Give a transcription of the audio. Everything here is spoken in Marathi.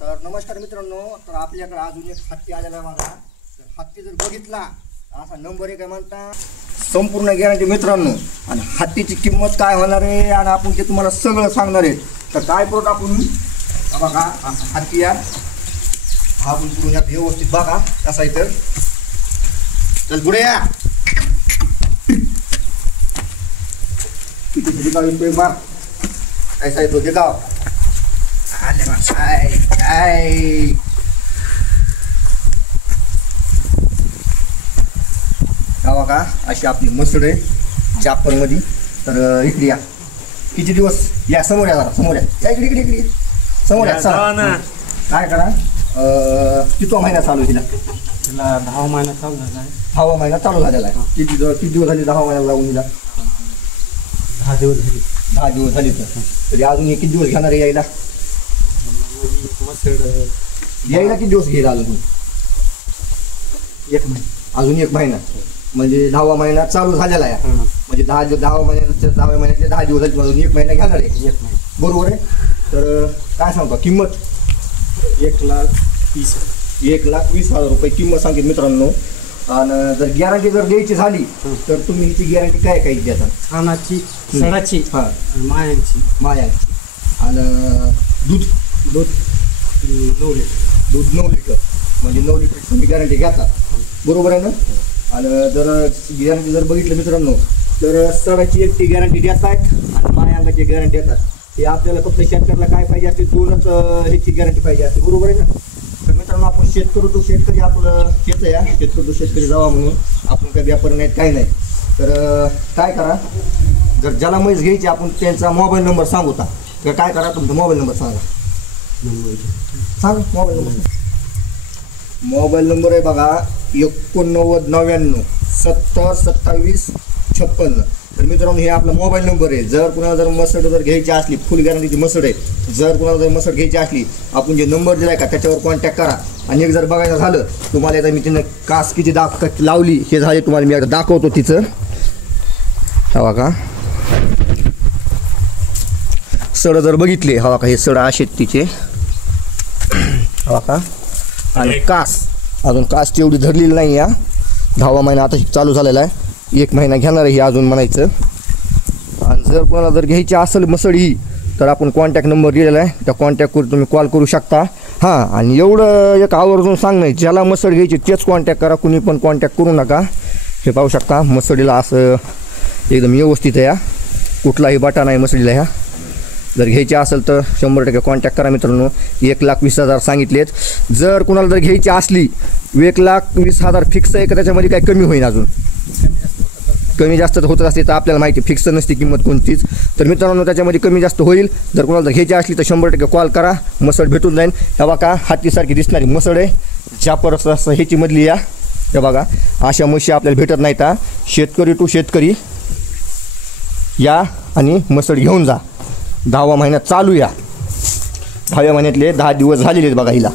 तर नमस्कार मित्रांनो, तर आपल्याकडे अजून एक हत्ती आलेला आहे बघा. हत्ती जर बघितला असा नंबर एक आहे म्हणता, संपूर्ण गॅरंटी मित्रांनो. आणि हत्तीची किंमत काय होणार आहे आणि आपण ते तुम्हाला सगळं सांगणार आहे. तर काय करू आपण बघा, हत्ती या हा आपण करून या व्यवस्थित बघा कसा आहे. तर चल पुढे या. किती मार ऐसा आहे तो देखाव. का अशी आपली मसड आहे जाफरमध्ये. तर इकडे या. किती दिवस या समोर या, जरा समोर या. इकडे इकडे इकडे समोर या. काय करा, किती महिना चालू आहे तिला? 10 महिना चालू झाला आहे. 10 महिना चालू झालेला आहे. किती दिवस झाले 10 महिन्याला लावून तिला? 10 दिवस झाले. 10 दिवस झाले. तरी अजून किती दिवस घेणार आहे यायला? यायला किती दिवस घेईल अजून? 1 महिना. अजून 1 महिना म्हणजे 10वा महिना चालू झालेला आहे. म्हणजे 10 महिन्याचे 10 दिवस झाले, अजून 1 महिना घेणार आहे. 1 महिना बरोबर आहे. तर काय सांगता किंमत? 1,20,000. 1,20,000 रुपये किंमत सांगितली मित्रांनो. आणि जर गॅरंटी जर द्यायची झाली तर तुम्ही हिची गॅरंटी काय काय देता? छानाची, सडाची, हां, मायांची. आणि दूध 9 लिटर. 9 लिटर म्हणजे 9 लिटर तुम्ही गॅरंटी घेता. बरोबर आहे ना? आणि जर गॅरंटी जर बघितलं मित्रांनो तर सडाची एकटी गॅरंटी देत आहेत आणि मायांगाची गॅरंटी देतात. हे आपल्याला फक्त शेतकऱ्याला काय पाहिजे असते, 2च ह्याची गॅरंटी पाहिजे असते. बरोबर आहे ना? तर मित्रांनो, आपण शेतकरी तो शेतकरी आपलं येतं या शेतकरी तो शेतकरी जावा म्हणून आपण काही व्यापारी नाहीत काही नाही. तर काय करा, जर ज्याला म्हैस घ्यायची आपण त्यांचा मोबाईल नंबर सांगू का? तर काय करा, तुमचा मोबाईल नंबर सांगा. सांगा मोबाईल नंबर. मोबाईल नंबर आहे बघा 8999 70 27 56. तर मित्रांनो, हे आपला मोबाईल नंबर आहे. जर कुणाला जर मसड जर घ्यायची असली, फुल गॅरंटीची मसड आहे, जर कुणाला जर मसड घ्यायची असली आपण जे नंबर दिला आहे का त्याच्यावर कॉन्टॅक्ट करा. आणि एक जर बघायचं झालं तुम्हाला एकदा मी तिनं कास किती लावली हे झाले तुम्हाला मी एकदा दाखवतो तिचं. हवा का सड जर बघितले, हवा का हे सड असे तिचे, हवा का. आणि कास अजून कास तेवढी धरलेली नाही. या 10वा महिना आता चालू झालेला आहे. 1 महिना घेणार आहे ही अजून म्हणायचं. आणि जर कोणाला जर घ्यायची असेल मसड ही तर आपण कॉन्टॅक्ट नंबर दिलेला आहे, त्या कॉन्टॅक्टवर तुम्ही कॉल करू शकता. हां, आणि एवढं एक आवर्जून सांगणं, ज्याला मसड घ्यायची तेच कॉन्टॅक्ट करा, कुणी पण कॉन्टॅक्ट करू नका. हे पाहू शकता मसडीला असं एकदम व्यवस्थित आहे. या कुठलाही बाटा नाही मसडीला. ह्या जर घ्यायची असेल तर 100% कॉन्टॅक्ट करा मित्रांनो. 1,20,000 सांगितलेत. जर कुणाला जर घ्यायची असली 1,20,000 फिक्स आहे का त्याच्यामध्ये काय कमी होईल? अजून कमी जास्त होत असते तर आपल्याला माहिती फिक्स नसते किंमत कोणतीच. तर मित्रांनो त्याच्यामध्ये कमी जास्त होईल. जर कोणाला जर घ्यायची असली तर 100% कॉल करा. मसड भेटून जाईल. हे बघा हातीसारखी दिसणारी मसड आहे, जाफर असं ह्याची मधली. या हे बघा अशा म्हशी आपल्याला भेटत नाहीत. शेतकरी टू शेतकरी या आणि मसड घेऊन जा. 10वा महिन्यात चालू. या 10व्या महिन्यातले 10 दिवस झालेले आहेत बघा हिला.